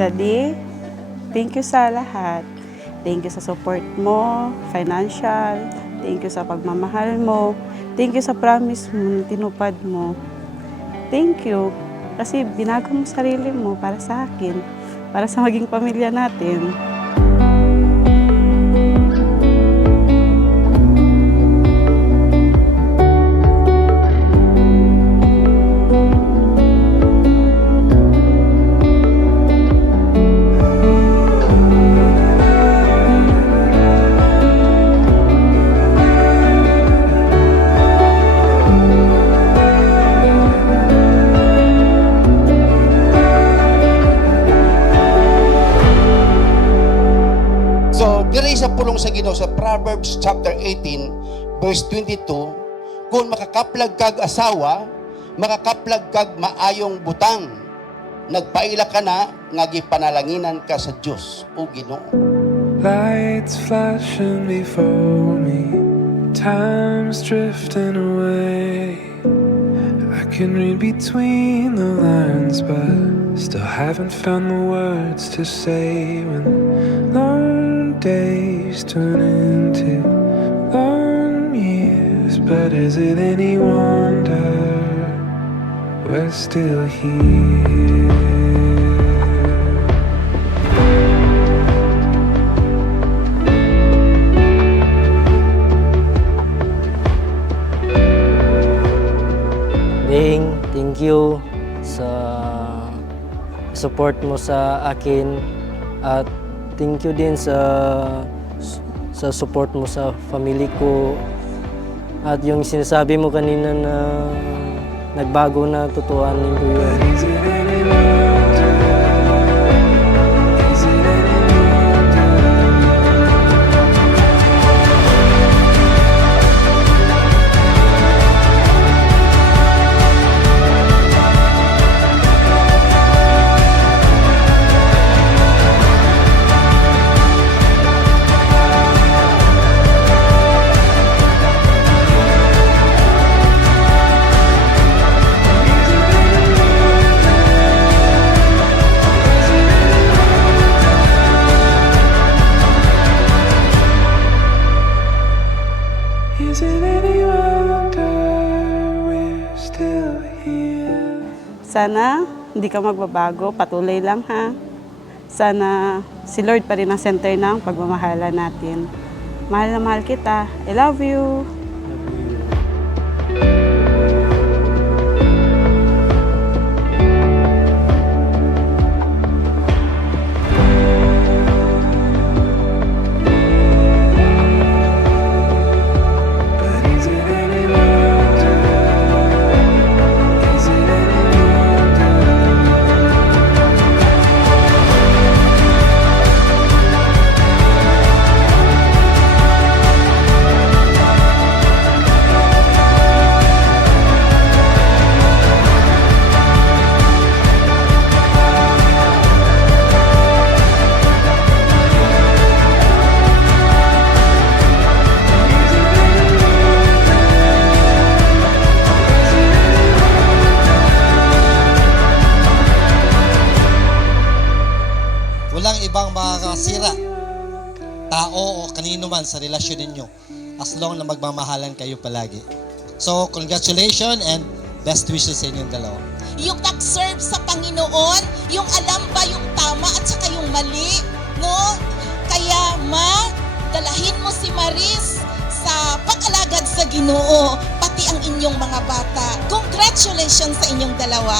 Daddy, thank you sa lahat. Thank you sa support mo, financial. Thank you sa pagmamahal mo. Thank you sa promise mo na tinupad mo. Thank you kasi binago mo sarili mo para sa akin, para sa maging pamilya natin. Diri sa pulong sa Ginoo sa Proverbs chapter 18 verse 22, kung makakaplag kag asawa, makakaplag kag maayong butang, nagpaila ka na nga gipanalanginan ka sa Dios o Ginoo. Lights flashing before me, time's drifting away. I can read between the lines, but still haven't found the words to say when long days turn into long years. But is it any wonder we're still here? Ding, thank you sa support mo sa akin at thank you din sa support mo sa family ko at yung sinasabi mo kanina na nagbago na tutuanin ko yun. Is it any wonder we're still here? Sana hindi ka magbabago, patuloy lang ha. Sana si Lord pa rin ang center ng pagmamahala natin. Mahal na mahal kita. I love you. But is it any wonder? Is it any wonder? Walang ibang makakasira, tao o kanino man sa relasyon ninyo, as long na magmamahalan kayo palagi. So, congratulations and best wishes sa inyong dalawa. Yung nag-serve sa Panginoon, yung alam ba yung tama at saka yung mali, no? Kaya dalahin mo si Maris sa pag-alagad sa Ginoo, pati ang inyong mga bata. Congratulations sa inyong dalawa.